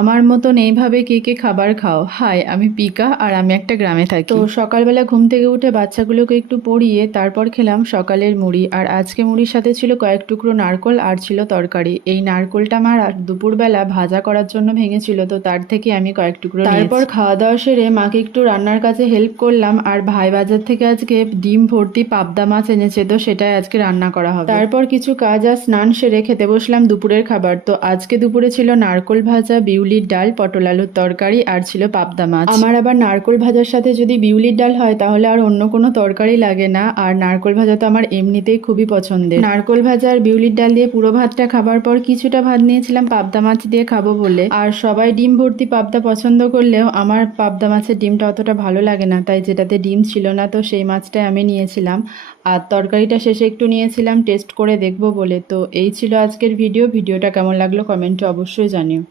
আমার মতন এইভাবে কে কে খাবার খাও? হাই, আমি পিকা আর আমি একটা গ্রামে থাকি। তো সকালবেলা ঘুম থেকে উঠে বাচ্চাগুলোকে একটু পড়িয়ে তারপর খেলাম সকালের মুড়ি। আর আজকে মুড়ির সাথে ছিল কয়েক টুকরো নারকোল আর ছিল তরকারি। এই নারকোলটা আমার দুপুরবেলা ভাজা করার জন্য ভেঙেছিল, তো তার থেকে আমি কয়েক টুকরো তারপর খাওয়া দাওয়া সেরে মাকে একটু রান্নার কাজে হেল্প করলাম। আর ভাই বাজার থেকে আজকে ডিম ভর্তি পাবদা মাছ এনেছে, তো সেটাই আজকে রান্না করা হবে। তারপর কিছু কাজ আর স্নান সেরে খেতে বসলাম দুপুরের খাবার। তো আজকে দুপুরে ছিল নারকোল ভাজা, বিউলির ডাল, পটল আলুর তরকারি আর ছিল পাবদা মাছ। আমার আবার নারকোল ভাজার সাথে যদি বিউলির ডাল হয় তাহলে আর অন্য কোনো তরকারি লাগে না। আর নারকোল ভাজা তো আমার এমনিতেই খুবই পছন্দের। নারকোল ভাজা আর বিউলির ডাল দিয়ে পুরো ভাতটা খাবার পর কিছুটা ভাত নিয়েছিলাম পাবদা মাছ দিয়ে খাবো বলে। আর সবাই ডিম ভর্তি পাবদা পছন্দ করলেও আমার পাবদা মাছের ডিমটা অতটা ভালো লাগে না, তাই যেটাতে ডিম ছিল না তো সেই মাছটাই আমি নিয়েছিলাম। আর তরকারিটা শেষে একটু নিয়েছিলাম টেস্ট করে দেখবো বলে। তো এই ছিল আজকের ভিডিওটা কেমন লাগলো কমেন্টে অবশ্যই জানিও।